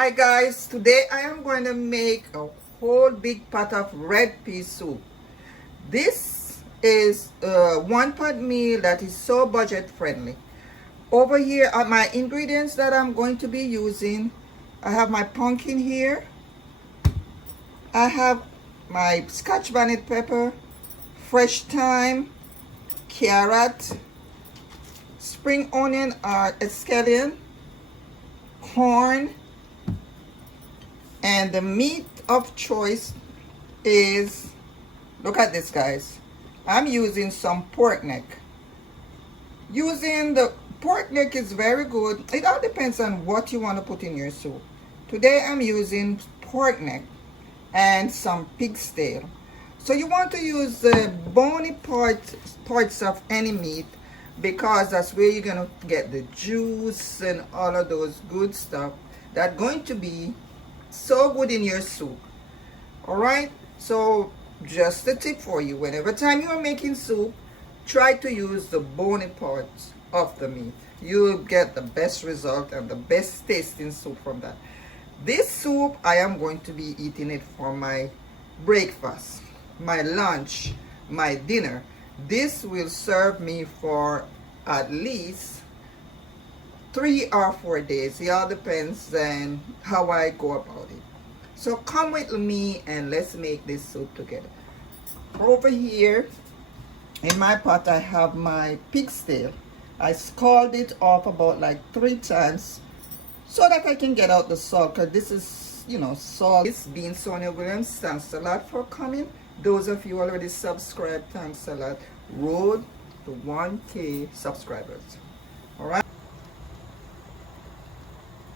Hi guys, today I am going to make a whole big pot of red pea soup. This is a one-pot meal that is so budget friendly. Over here are my ingredients that I'm going to be using. I have my pumpkin here. I have my scotch bonnet pepper, fresh thyme, carrot, spring onion or scallion, corn, and the meat of choice is, look at this guys, I'm using some pork neck. Using the pork neck is very good. It all depends on what you want to put in your soup. Today I'm using pork neck and some pig's tail. So you want to use the bony parts of any meat, because that's where you're going to get the juice and all of those good stuff that's going to be so good in your soup. All right, so just a tip for you: whenever time you are making soup, try to use the bony parts of the meat. You'll get the best result and the best tasting soup from that. This soup, I am going to be eating it for my breakfast, my lunch, my dinner. This will serve me for at least 3 or 4 days. It all depends on how I go about it. So come with me and let's make this soup together. Over here in my pot I have my pig's tail. I scalded it off about like 3 times so that I can get out the salt, because this is, you know, salt. It's been Sonia Williams. Thanks a lot for coming. Those of you already subscribed, thanks a lot. Road to 1K subscribers. All right,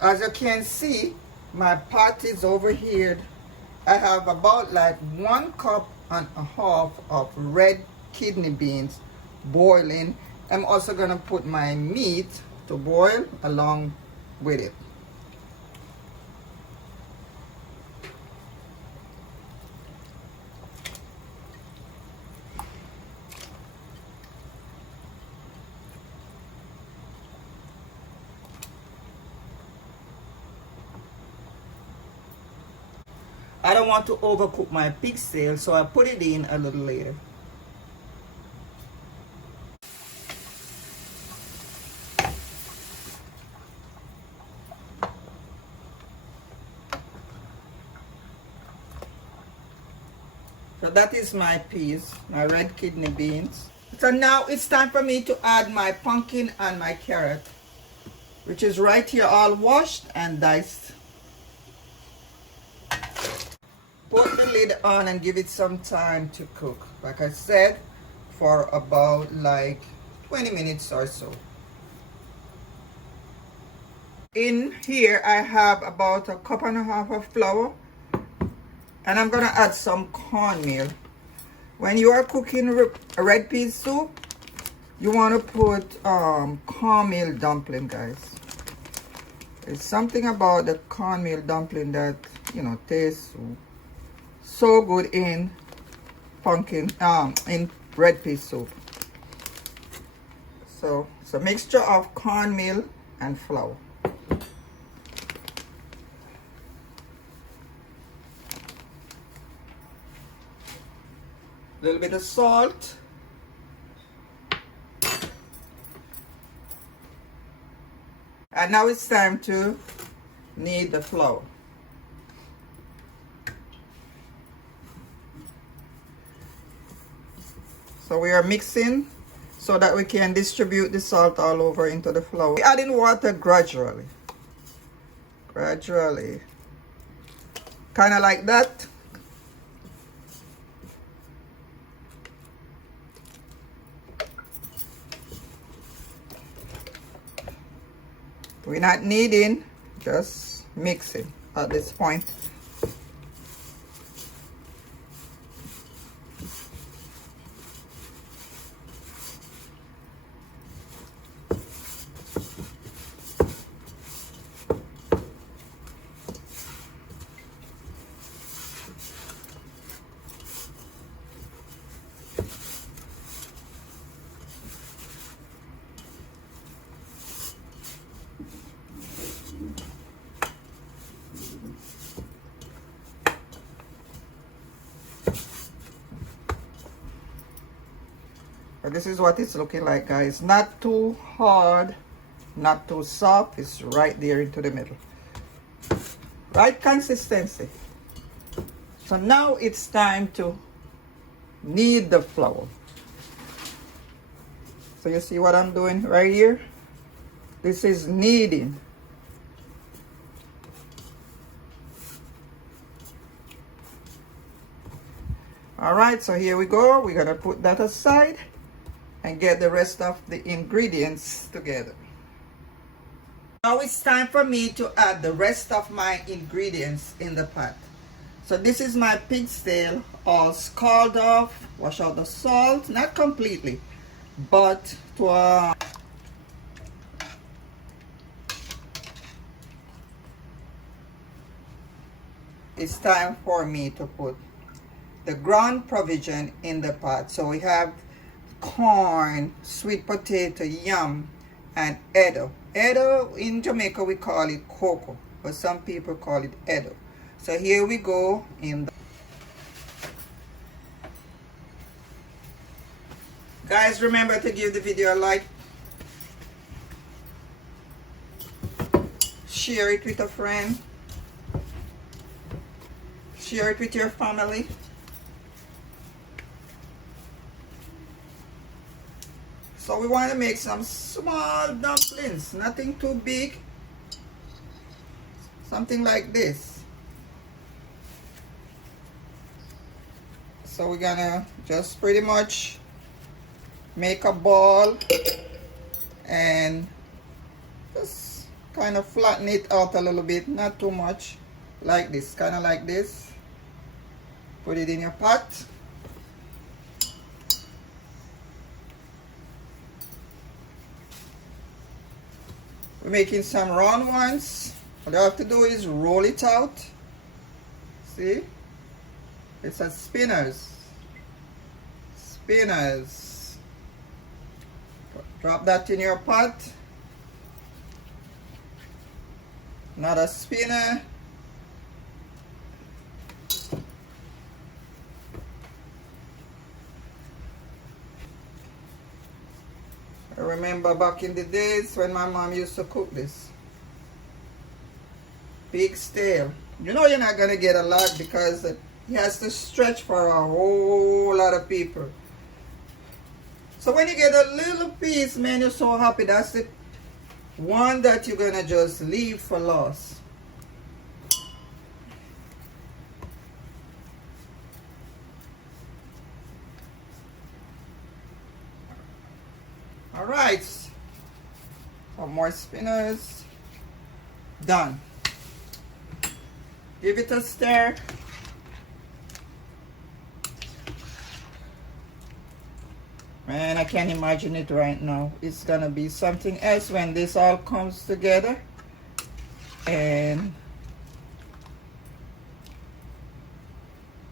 as you can see, my pot is over here. I have about like 1.5 cups of red kidney beans boiling. I'm also gonna put my meat to boil along with it. I don't want to overcook my pig's tail, so I put it in a little later. So that is my peas, my red kidney beans. So now it's time for me to add my pumpkin and my carrot, which is right here all washed and diced. Put the lid on and give it some time to cook. Like I said, for about like 20 minutes or so. In here I have about 1.5 cups of flour, and I'm gonna add some cornmeal. When you are cooking red pea soup, you want to put cornmeal dumpling, guys. There's something about the cornmeal dumpling that, you know, tastes so good in in red pea soup. So it's a mixture of cornmeal and flour. A little bit of salt. And now it's time to knead the flour. So we are mixing so that we can distribute the salt all over into the flour. We're adding water gradually. Gradually. Kind of like that. We're not kneading, just mixing at this point. But this is what it's looking like, guys. Not too hard, not too soft. It's right there into the middle. Right consistency. So now it's time to knead the flour. So you see what I'm doing right here? This is kneading. All right, so here we go. We're gonna put that aside and get the rest of the ingredients together. Now it's time for me to add the rest of my ingredients in the pot. So this is my pig's tail, all scalded off. Wash out the salt, not completely, but to it's time for me to put the ground provision in the pot. So we have corn, sweet potato, yam, and edo. Edo in Jamaica we call it coco, but some people call it edo. So here we go in the guys, remember to give the video a like, share it with a friend, share it with your family. So we want to make some small dumplings, nothing too big, something like this. So we're gonna just pretty much make a ball and just kind of flatten it out a little bit, not too much, like this, kind of like this. Put it in your pot. We're making some round ones. All you have to do is roll it out. See? It's a spinners. Spinners. Drop that in your pot. Another spinner. I remember back in the days when my mom used to cook this. Pig's tail. You know you're not going to get a lot because it has to stretch for a whole lot of people. So when you get a little piece, man, you're so happy. That's the one that you're going to just leave for loss. All right, some more spinners. Done. Give it a stir. Man, I can't imagine it right now. It's gonna be something else when this all comes together. And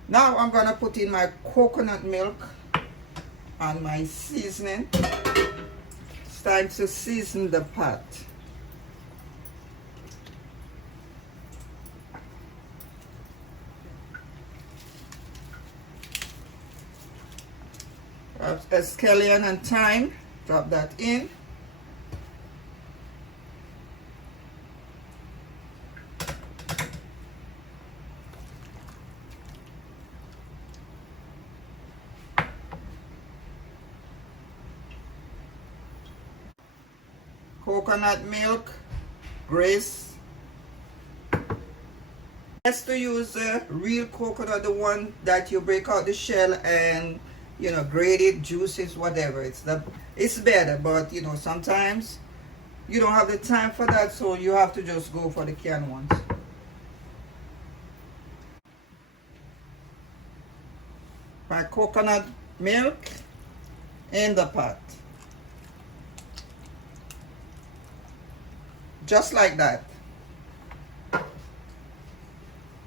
now I'm gonna put in my coconut milk and my seasoning. Time to season the pot. Scallion and thyme, drop that in. Coconut milk, grace. Best to use real coconut, the one that you break out the shell and you know grate it, juices, whatever. It's better, but you know sometimes you don't have the time for that, so you have to just go for the canned ones. My coconut milk in the pot. Just like that.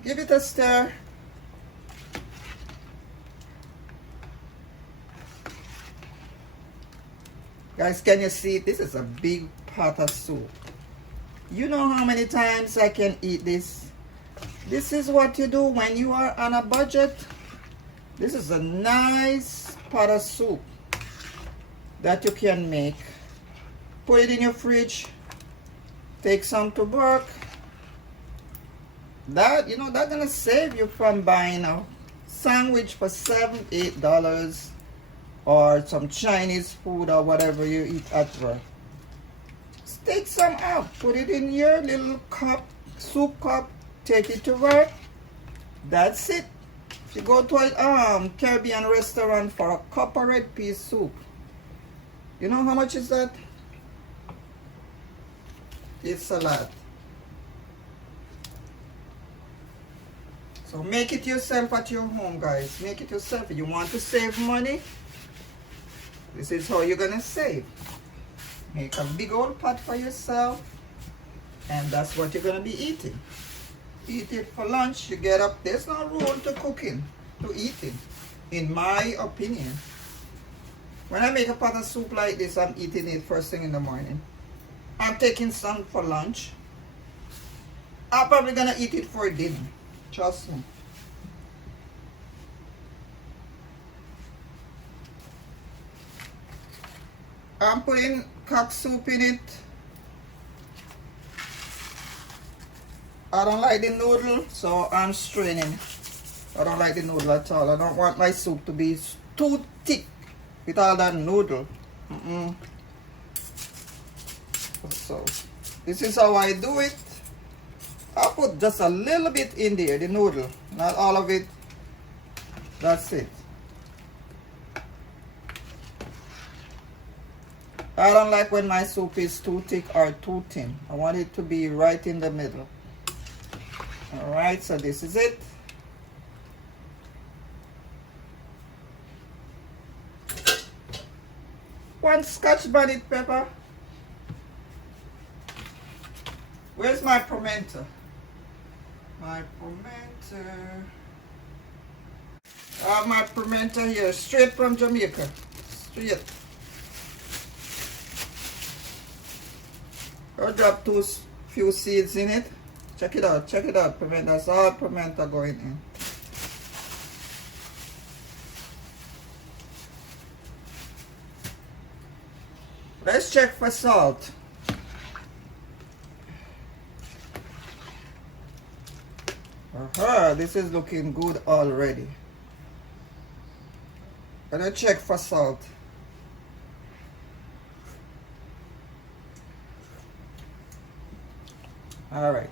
Give it a stir. Guys, can you see? This is a big pot of soup. You know how many times I can eat this? This is what you do when you are on a budget. This is a nice pot of soup. that you can make. Put it in your fridge, take some to work. That, you know, that's gonna save you from buying a sandwich for $7, $8, or some Chinese food or whatever you eat at work. Just take some out, put it in your little cup, soup cup, take it to work. That's it. If you go to a Caribbean restaurant for a cup of red pea soup, you know how much is that? It's a lot. So make it yourself at your home, guys. Make it yourself. If you want to save money, this is how you're gonna save. Make a big old pot for yourself, and that's what you're gonna be eating. Eat it for lunch. You get up. There's no rule to cooking, to eating, in my opinion. When I make a pot of soup like this, I'm eating it first thing in the morning. I'm taking some for lunch. I'm probably gonna eat it for dinner. Trust me. I'm putting cock soup in it. I don't like the noodle, so I'm straining it. I don't like the noodle at all. I don't want my soup to be too thick with all that noodle. So this is how I do it. I'll put just a little bit in there, the noodle, not all of it. That's it. I don't like when my soup is too thick or too thin. I want it to be right in the middle. All right, so this is it. One Scotch bonnet pepper. Where's my pimento? My pimento. I have my pimento here, straight from Jamaica. Straight. I'll drop few seeds in it. Check it out, pimento. That's all pimento going in. Let's check for salt. This is looking good already. Gonna check for salt. All right,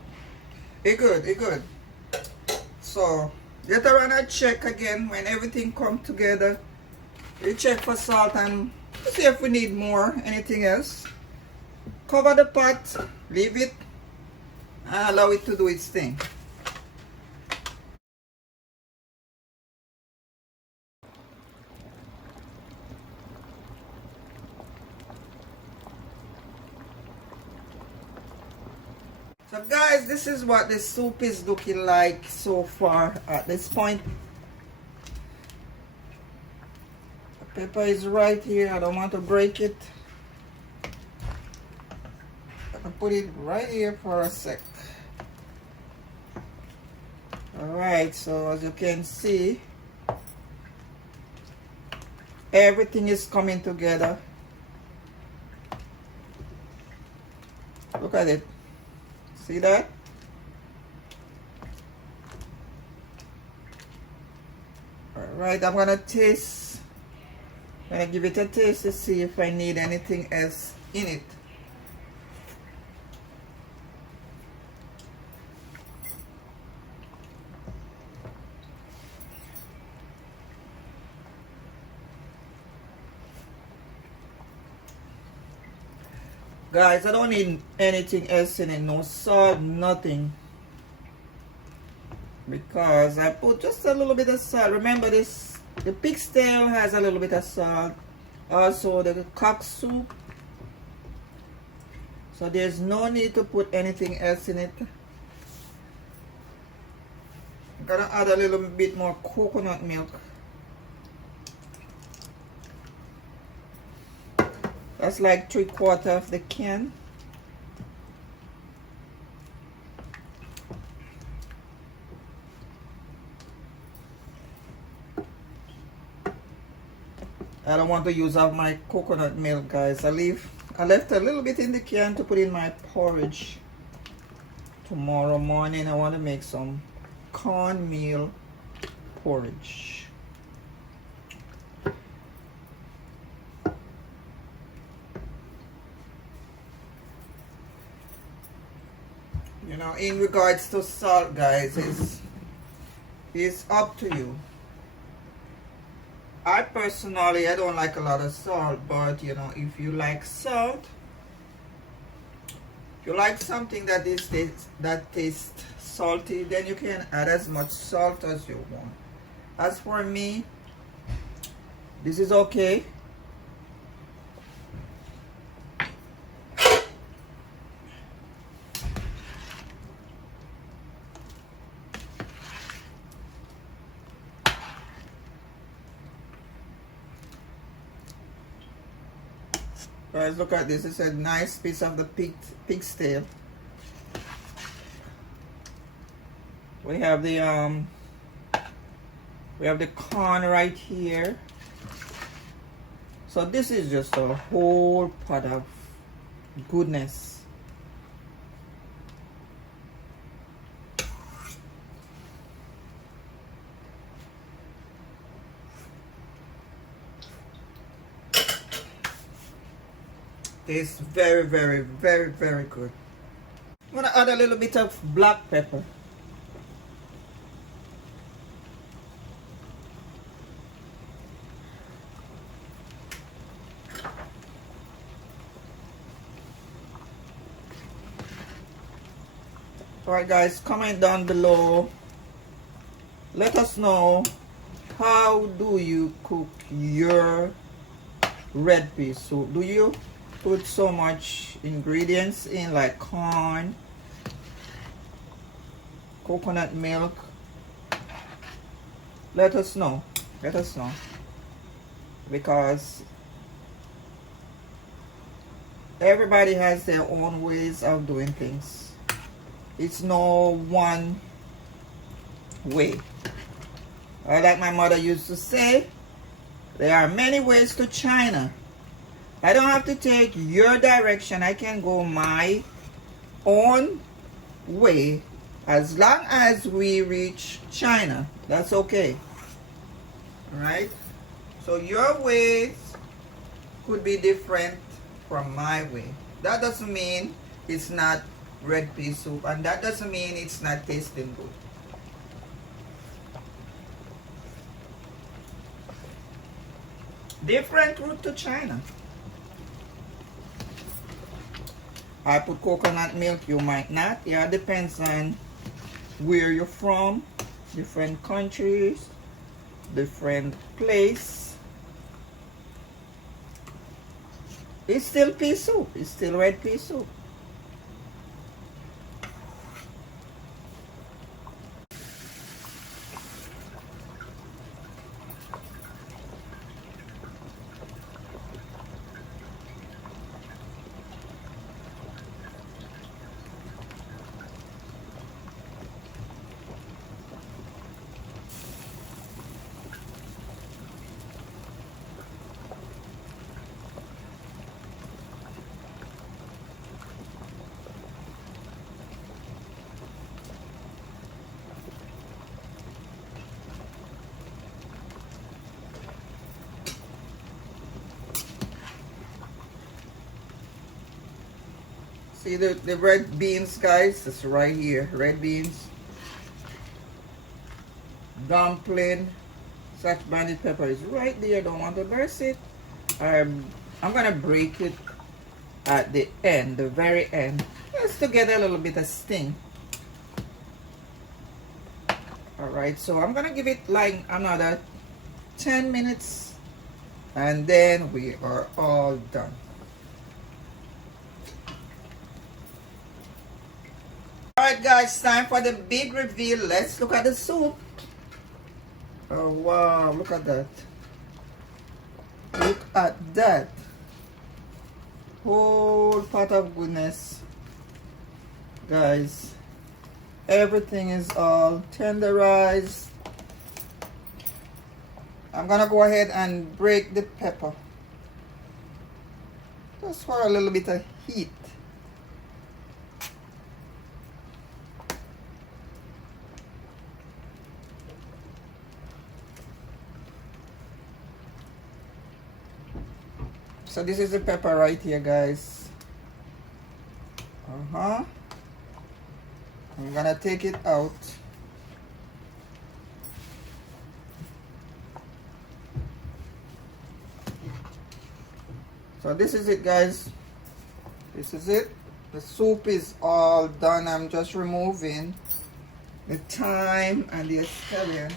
it good. So later on I check again when everything come together. We check for salt and see if we need more, anything else. Cover the pot, leave it, and allow it to do its thing. So guys, this is what the soup is looking like so far at this point. The pepper is right here. I don't want to break it. I can put it right here for a sec. Alright, so as you can see, everything is coming together. Look at it. See that? Alright, I'm gonna taste. I'm gonna give it a taste to see if I need anything else in it. Guys, I don't need anything else in it. No salt, nothing. Because I put just a little bit of salt. Remember this, the pig's tail has a little bit of salt. Also the cock soup. So there's no need to put anything else in it. I'm gonna add a little bit more coconut milk. That's like 3/4 of the can. I don't want to use up my coconut milk, guys. I left a little bit in the can to put in my porridge. Tomorrow morning I want to make some cornmeal porridge. You know, in regards to salt, guys, it's up to you. I personally, I don't like a lot of salt, but you know, if you like salt, if you like something that tastes salty, then you can add as much salt as you want. As for me, this is okay. Guys, look at this. It's a nice piece of the pig's tail. We have the corn right here. So this is just a whole pot of goodness. Tastes very, very, very, very good. I'm gonna add a little bit of black pepper. Alright guys, comment down below. Let us know, how do you cook your red pea soup? Do you put so much ingredients in, like corn, coconut milk? Let us know. Let us know. Because everybody has their own ways of doing things. It's no one way. Like my mother used to say, there are many ways to China. I don't have to take your direction. I can go my own way. As long as we reach China, that's okay. Alright? So your ways could be different from my way. That doesn't mean it's not red pea soup, and that doesn't mean it's not tasting good. Different route to China. I put coconut milk, you might not. Yeah, it depends on where you're from. Different countries, different place. It's still pea soup. It's still red pea soup. See the red beans, guys? It's right here. Red beans. Dumpling. Such banded pepper is right there. Don't want to burst it. I'm gonna break it at the end, the very end, just to get a little bit of sting. Alright, so I'm gonna give it like another 10 minutes and then we are all done. Alright guys, time for the big reveal. Let's look at the soup. Oh wow, look at that. Look at that. Whole pot of goodness. Guys, everything is all tenderized. I'm gonna go ahead and break the pepper just for a little bit of heat. So this is the pepper right here, guys. I'm gonna take it out. So this is it, guys. This is it. The soup is all done. I'm just removing the thyme and the scallion.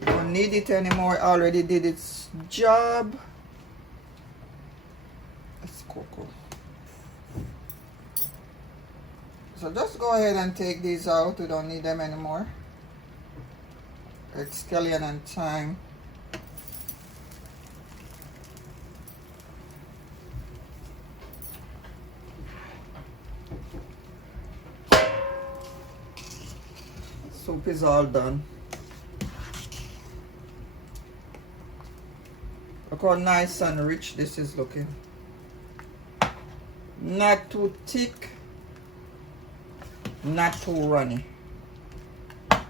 We don't need it anymore. It already did its job. It's cocoa. So just go ahead and take these out. We don't need them anymore. It's scallion and thyme. Soup is all done. Look how nice and rich this is looking. Not too thick, not too runny.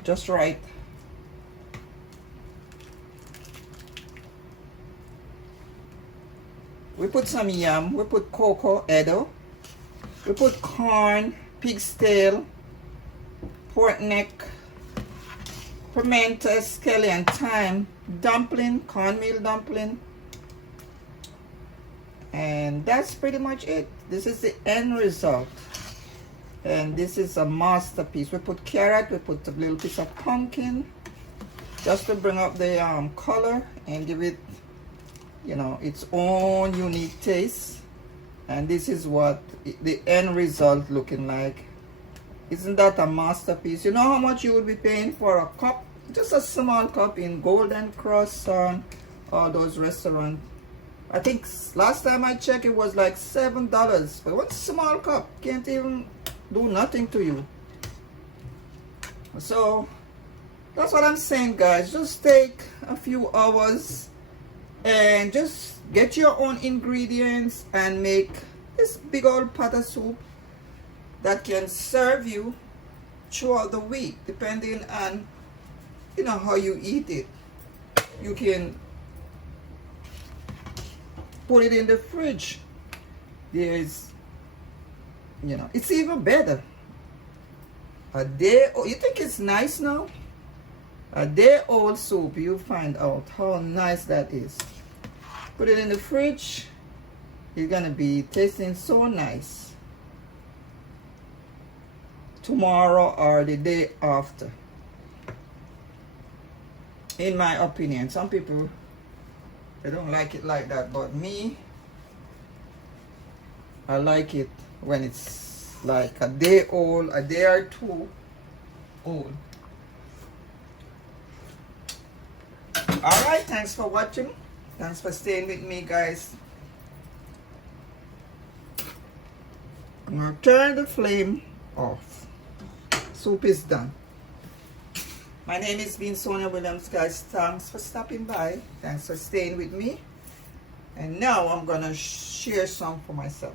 Just right. We put some yam, we put cocoa, edo, we put corn, pig's tail, pork neck, pimento, scallion, thyme, dumpling, cornmeal dumpling, and that's pretty much it. This is the end result, and this is a masterpiece. We put carrot, we put a little piece of pumpkin just to bring up the color and give it, you know, its own unique taste. And this is what the end result looking like. Isn't that a masterpiece? You know how much you would be paying for a cup? Just a small cup in Golden Cross or those restaurants. I think last time I checked it was like $7. But one small cup can't even do nothing to you. So that's what I'm saying, guys. Just take a few hours and just get your own ingredients and make this big old pot of soup that can serve you throughout the week, depending on, you know, how you eat it. You can put it in the fridge. There's, you know, it's even better. A day, oh, you think it's nice now? A day old soup, you'll find out how nice that is. Put it in the fridge. It's gonna be tasting so nice tomorrow or the day after, in my opinion. Some people, they don't like it like that, but me, I like it when it's like a day old, a day or two old. All right, thanks for watching. Thanks for staying with me, guys. I'm gonna turn the flame off. Soup is done. My name is Sonia Williams, guys. Thanks for stopping by. Thanks for staying with me. And now I'm gonna share some for myself.